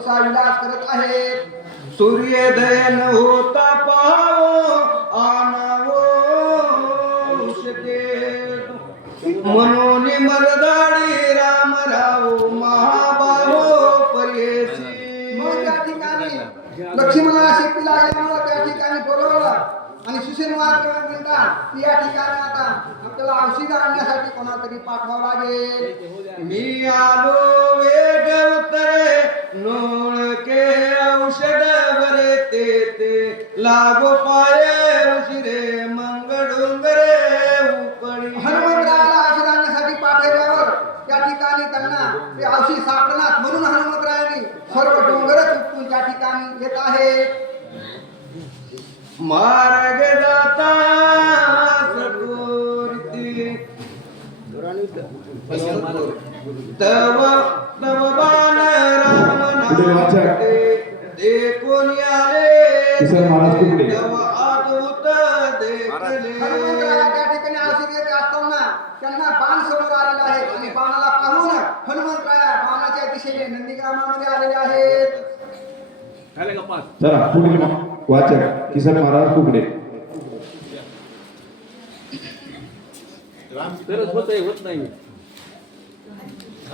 पुढचा विलास करत आहेत सूर्योदय न होता पावो आनावो शके म्हणून मरदाडी राम राव महाबाहो परेशी मग त्या ठिकाणी लक्ष्मणाला शेती लागल्यामुळे त्या ठिकाणी बोलवलं. आणि सुशील मात्र म्हणतात या ठिकाणी आता आपल्याला औषध आणण्यासाठी कोणातरी पाठवावं लागेल. मी आलो वेग उतरे नोळके लागो पाये उशिरे मंग डोंगरे उपडी. हनुमंतरायाला औषध आणण्यासाठी पाठवल्यावर त्या ठिकाणी त्यांना ते औषध सापडणार म्हणून हनुमंतरायांनी सर्व डोंगरच उपटून त्या ठिकाणी येत आहेत. मार्ग जाता तव तव बाण राम? देखून आले किसन महाराज हनुमंतराया त्या ठिकाणी औषध असताना त्यांना बाण समोर आलेला आहे. आणि बाणाला पाहून हनुमंतराया बाणाच्या दिशेने नंदीग्रामामध्ये आलेले आहेत. चला पुढील वाचक किसन महाराज होत होत नाही.